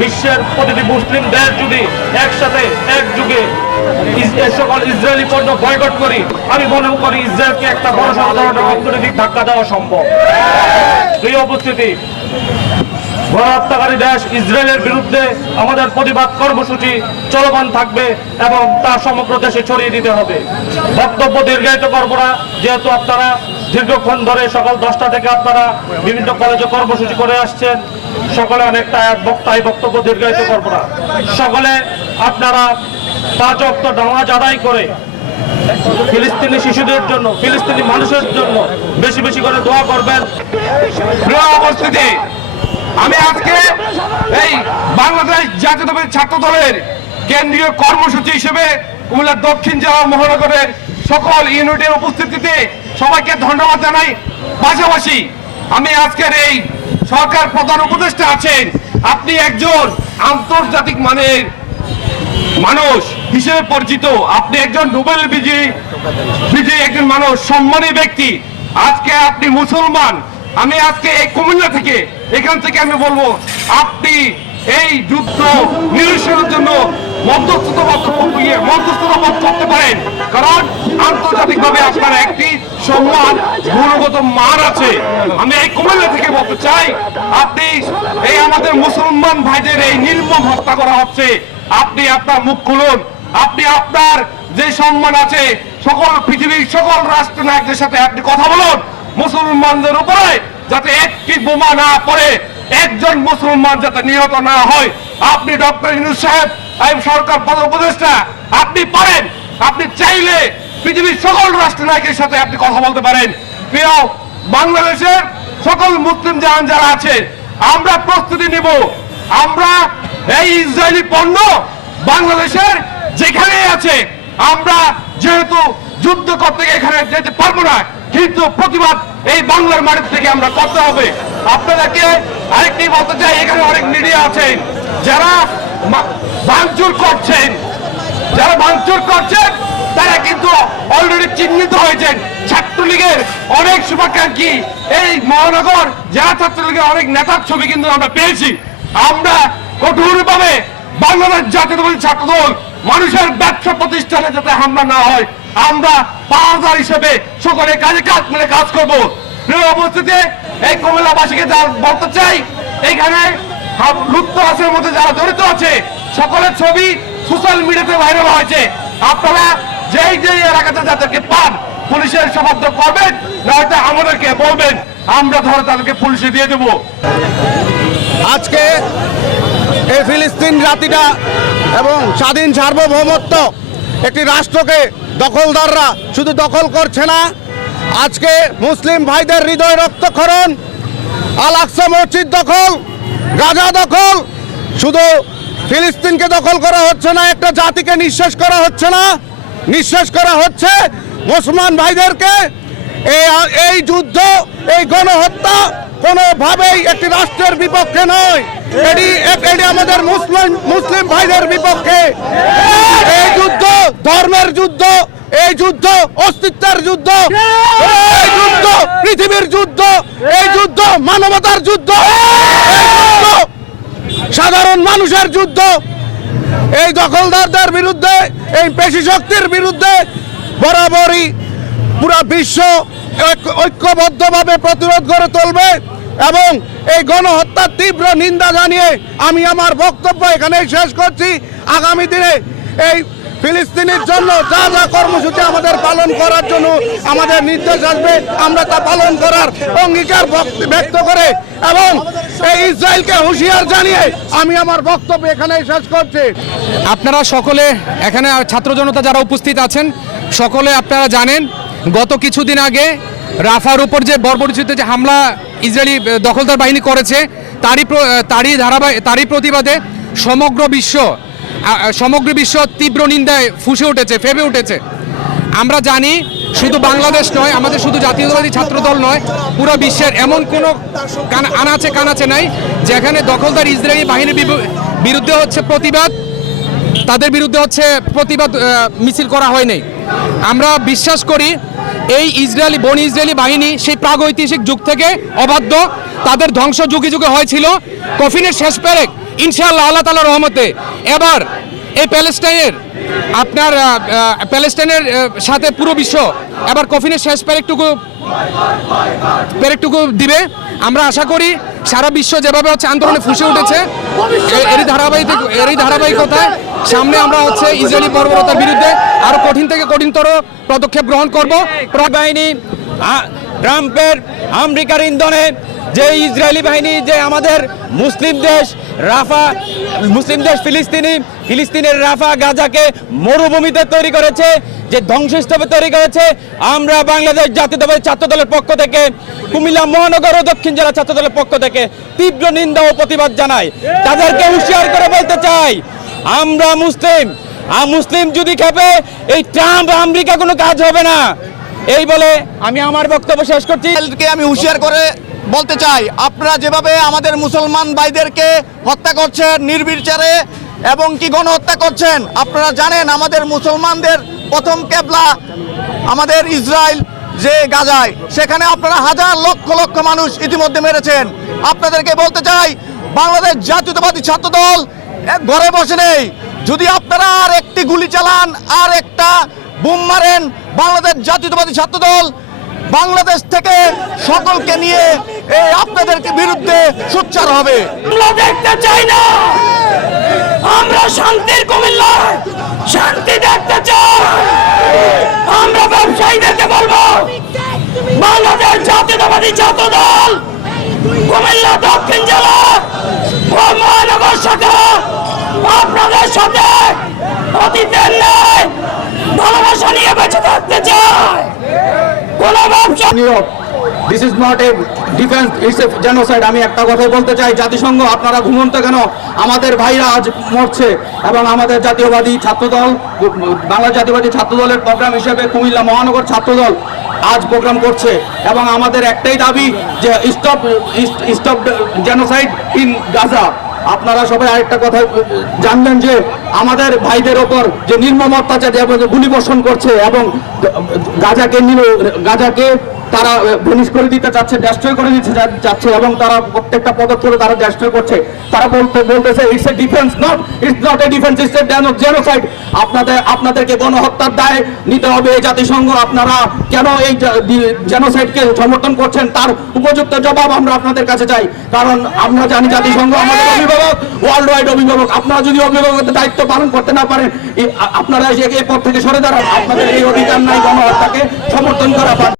বিশ্বের প্রতিটি মুসলিম দেশ যদি একসাথে একযুগে ইস- এ সকল ইসরায়েলি পণ্য বয়কট করি, আমি মনে করি ইসরায়েলকে একটা বড় সড় ধরনের অর্থনৈতিক ধাক্কা দেওয়া সম্ভব। প্রিয় উপস্থিতি গণহত্যাকারী দেশ ইসরায়েলের বিরুদ্ধে আমাদের প্রতিবাদ কর্মসূচি চলমান থাকবে এবং তা সমগ্র দেশে ছড়িয়ে দিতে হবে। বক্তব্য দীর্ঘায়িত করব না, যেহেতু আপনারা দীর্ঘক্ষণ ধরে সকাল দশটা থেকে আপনারা বিভিন্ন কলেজে কর্মসূচি করে আসছেন। সকলে অনেকটা এক বক্তায় বক্তব্য দীর্ঘায়িত করব না। সকলে আপনারা পাঁচ অক্ট নামাজ আদায় করে ফিলিস্তিনি শিশুদের জন্য, ফিলিস্তিনি মানুষের জন্য বেশি বেশি করে দোয়া করবেন। উপস্থিতি, আমি আজকে এই বাংলাদেশ জাতীয়তাবাদী ছাত্র দলের কেন্দ্রীয় কর্মসূচি হিসেবে কুমিল্লা দক্ষিণ জেলা মহানগরের সকল ইউনিটের উপস্থিতিতে সবাইকে ধন্যবাদ জানাই। পাশাপাশি আমি আজকের এই সরকার প্রধান উপদেষ্টা আছেন। আপনি একজন আন্তর্জাতিক মানের মানুষ হিসেবে পরিচিত। আপনি একজন নোবেল বিজয়ী বিজয়ী একজন মানুষ, সম্মানী ব্যক্তি। আজকে আপনি মুসলমান। আমি আজকে এই কুমিল্লা থেকে, এখান থেকে আমি বলব, আপনি এই যুদ্ধ নিরসনের জন্য মধ্যস্থতা মধ্যস্থতা করতে পারেন। কারণ আন্তর্জাতিকভাবে আপনার একটি সম্মান গুণগত মান আছে। আমি এই কুমিল্লা থেকে বলতে চাই, আপনি এই আমাদের মুসলমান ভাইদের এই নির্মম হত্যা করা হচ্ছে। আপনি আপনার মুখ খুলুন। আপনি আপনার যে সম্মান আছে, সকল পৃথিবীর সকল রাষ্ট্র নায়কদের সাথে আপনি কথা বলুন। মুসলমানদের উপরে যাতে একটি বোমা না পড়ে, একজন মুসলমান যাতে নিহত না হয়। আপনি ডক্টর ইনুস সাহেব সরকার প্রধান উপদেষ্টা, আপনি পারেন। আপনি চাইলে পৃথিবীর সকল রাষ্ট্র নায়কের সাথে আপনি কথা বলতে পারেন। প্রিয় বাংলাদেশের সকল মুসলিম জাহান যারা আছে, আমরা প্রস্তুতি নিব। আমরা এই ইসরায়েলি পণ্য বাংলাদেশের যেখানে আছে, আমরা যেহেতু যুদ্ধ করতে এখানে যেতে পারব না, কিন্তু প্রতিবাদ এই বাংলার মাটির থেকে আমরা করতে হবে। আপনাদেরকে আরেকটি বলতে চাই, এখানে অনেক মিডিয়া আছেন যারা ভাঙচুর করছেন। যারা ভাঙচুর করছেন তারা কিন্তু অলরেডি চিহ্নিত হয়েছেন। ছাত্রলীগের অনেক শুভাকাঙ্ক্ষী। এই মহানগর জেলা ছাত্রলীগের অনেক নেতার ছবি কিন্তু আমরা পেয়েছি। আমরা কঠোরভাবে বাংলাদেশ জাতীয়তাবাদী ছাত্র দল মানুষের ব্যবসা প্রতিষ্ঠানে যাতে হামলা না হয়, আমরা পাহাড়দার হিসেবে সকলে কাজে কাজ মিলে কাজ করব। উপস্থিতি, এই কমলাবাসীকে যা বলতে চাই, এখানে হাব- লুপ্তরাজের মধ্যে যারা জড়িত আছে, সকলের ছবি সোশ্যাল মিডিয়াতে ভাইরাল হয়েছে। আপনারা যেই যেই এলাকাতে যাদেরকে পান, পুলিশের সমর্থ করবেন, নয়তো আমাদেরকে বলবেন, আমরা ধরে তাদেরকে পুলিশে দিয়ে দেবো। আজকে এই ফিলিস্তিন জাতিটা এবং স্বাধীন সার্বভৌমত্ব একটি রাষ্ট্রকে দখলদাররা শুধু দখল করছে না, আজকে মুসলিম ভাইদের হৃদয় রক্তক্ষরণ আল আকসা মসজিদ দখল, গাজা দখল, শুধু ফিলিস্তিনকে দখল করা হচ্ছে না, একটা জাতিকে নিঃশ্বাস করা হচ্ছে না। নিঃশেষ করা হচ্ছে। মুসলমান ভাইদেরকে এই যুদ্ধ, এই গণহত্যা কোনোভাবেই একটি রাষ্ট্রের বিপক্ষে নয়। এটি এটি আমাদের মুসলিম মুসলিম ভাইদের বিপক্ষে। এই যুদ্ধ ধর্মের যুদ্ধ, এই যুদ্ধ অস্তিত্বের যুদ্ধ, এই যুদ্ধ পৃথিবীর যুদ্ধ, এই যুদ্ধ মানবতার যুদ্ধ সাধারণ মানুষের যুদ্ধ এই দখলদারদের বিরুদ্ধে, এই পেশি শক্তির বিরুদ্ধে বরাবরই পুরা বিশ্ব ঐক্য- ঐক্যবদ্ধভাবে প্রতিরোধ করে তুলবে এবং এই গণহত্যার তীব্র নিন্দা জানিয়ে আমি আমার বক্তব্য এখানেই শেষ করছি। আগামী দিনে এই ফিলিস্তিনের জন্য যা যা কর্মসূচি আমাদের পালন করার জন্য আমাদের নির্দেশ আসবে, আমরা তা পালন করার অঙ্গীকার ব্যক্ত করে এবং এই ইসরায়েলকে হুঁশিয়ার জানিয়ে আমি আমার বক্তব্য এখানেই শেষ করছি। আপনারা সকলে, এখানে ছাত্র জনতা যারা উপস্থিত আছেন, সকলে আপনারা জানেন, গত কিছুদিন আগে রাফার উপর যে বর্বরিচিত যে হামলা ইসরায়েলি দখলদার বাহিনী করেছে, তারই তারই ধারাবাহিক তারই প্রতিবাদে সমগ্র বিশ্ব সমগ্র বিশ্ব তীব্র নিন্দায় ফুসে উঠেছে ফেবে উঠেছে। আমরা জানি শুধু বাংলাদেশ নয়, আমাদের শুধু জাতীয়তাবাদী ছাত্র দল নয়, পুরো বিশ্বের এমন কোনো আনাচে কানাচে নাই, যেখানে দখলদার ইসরায়েলি বাহিনীর বিরুদ্ধে হচ্ছে প্রতিবাদ, তাদের বিরুদ্ধে হচ্ছে প্রতিবাদ মিছিল করা হয়নি আমরা বিশ্বাস করি, এই ইসরায়েলি, বন ইসরায়েলি বাহিনী সেই প্রাগৈতিহাসিক যুগ থেকে অবাধ্য, তাদের ধ্বংস যুগে যুগে হয়েছিল। কফিনের শেষ পেরেক ইনশাআল্লাহ আল্লাহ তালার রহমতে। এবার এই প্যালেস্টাইনের, আপনার প্যালেস্টাইনের সাথে পুরো বিশ্ব এবার কফিনের শেষ প্যারেকটুকু প্যারেকটুকু দিবে। আমরা আশা করি সারা বিশ্ব যেভাবে হচ্ছে আন্দোলনে ফুসে উঠেছে এরই ধারাবাহিক, এরই ধারাবাহিকতায় সামনে আমরা হচ্ছে ইসরায়েলি বর্বরতার বিরুদ্ধে আরও কঠিন থেকে কঠিনতর পদক্ষেপ গ্রহণ করব। বাহিনী ট্রাম্পের, আমেরিকার ইন্ধনে যে ইসরায়েলি বাহিনী, যে আমাদের মুসলিম দেশ রাফা মুসলিম দেশ ফিলিস্তিনি, ফিলিস্তিনের রাফা গাজাকে মরুভূমিতে তৈরি করেছে, যে ধ্বংসস্তূপে তৈরি করেছে। আমরা বাংলাদেশ জাতীয়তাবাদী ছাত্র দলের পক্ষ থেকে, কুমিল্লা মহানগর ও দক্ষিণ জেলা ছাত্র দলের পক্ষ থেকে তীব্র নিন্দা ও প্রতিবাদ জানাই। তাদেরকে হুঁশিয়ার করে বলতে চাই, আমরা মুসলিম, আর মুসলিম যদি খেপে, এই ট্রাম্প আমেরিকা কোনো কাজ হবে না। এই বলে আমি আমার বক্তব্য শেষ করছি। আমি হুঁশিয়ার করে বলতে চাই, আপনারা যেভাবে আমাদের মুসলমান ভাইদেরকে হত্যা করছেন, নির্বিচারে এবং কি গণহত্যা করছেন, আপনারা জানেন আমাদের মুসলমানদের প্রথম কেবলা আমাদের ইসরায়েল যে গাজায়। সেখানে আপনারা হাজার লক্ষ লক্ষ মানুষ ইতিমধ্যে মেরেছেন। আপনাদেরকে বলতে চাই, বাংলাদেশ জাতীয়তাবাদী ছাত্র দল ঘরে বসে নেই। যদি আপনারা আর একটি গুলি চালান, আর একটা বুম মারেন, বাংলাদেশ জাতীয়তাবাদী ছাত্র দল বাংলাদেশ থেকে সকলকে নিয়ে এই আপনাদের বিরুদ্ধে সোচ্চার হবে। আমরা দেখতে চাই না। আমরা শান্তির কুমিল্লায় শান্তি দেখতে চাই। আমরা ব্যবসায়ীদেরকে বলব বাংলাদেশ জাতীয়তাবাদী ছাত্র দল কুমিল্লা দক্ষিণ জেলা মহানগর শাখা আপনাদের সাথে অতীতের ন্যায় ভালোবাসা নিয়ে বেঁচে থাকতে চায় কোন ব্যবসা this is not a defence it's a genocide আমি একটা কথাই বলতে চাই, জাতিসংঘ, আপনারা ঘুমন্ত কেন? আমাদের ভাইরা আজ মরছে এবং আমাদের জাতীয়বাদী ছাত্রদল, বাংলা জাতীয়বাদী ছাত্রদলের প্রোগ্রাম হিসেবে কুমিল্লা মহানগর ছাত্রদল আজ প্রোগ্রাম করছে এবং আমাদের একটাই দাবি যে stop stop genocide in Gaza আপনারা সবাই আরেকটা কথা জানবেন যে আমাদের ভাইদের ওপর যে নির্মম অত্যাচার গুলি বর্ষণ করছে এবং গাজাকে গাজাকে তারা ভনিশ করে দিতে চাচ্ছে ডেস্ট্রয় করে দিতে চাচ্ছে এবং তারা প্রত্যেকটা পদক্ষেপে তারা ডেস্ট্রয় করছে। তারা বলতে, বলতেছে it's a defence not it's not a defence it's a genocide আপনাদের, আপনাদেরকে গণহত্যার দায় নিতে হবে এই জাতিসংঘ। আপনারা কেন এই জেনোসাইডকে সমর্থন করছেন? তার উপযুক্ত জবাব আমরা আপনাদের কাছে চাই। কারণ আমরা জানি জাতিসংঘ আমাদের অভিভাবক ওয়ার্ল্ড ওয়াইড অভিভাবক। আপনারা যদি অভিভাবকের দায়িত্ব পালন করতে না পারেন আপনারা এই পথ থেকে সরে দাঁড়ান। আপনাদের এই অধিকার নাই গণহত্যাকে সমর্থন করা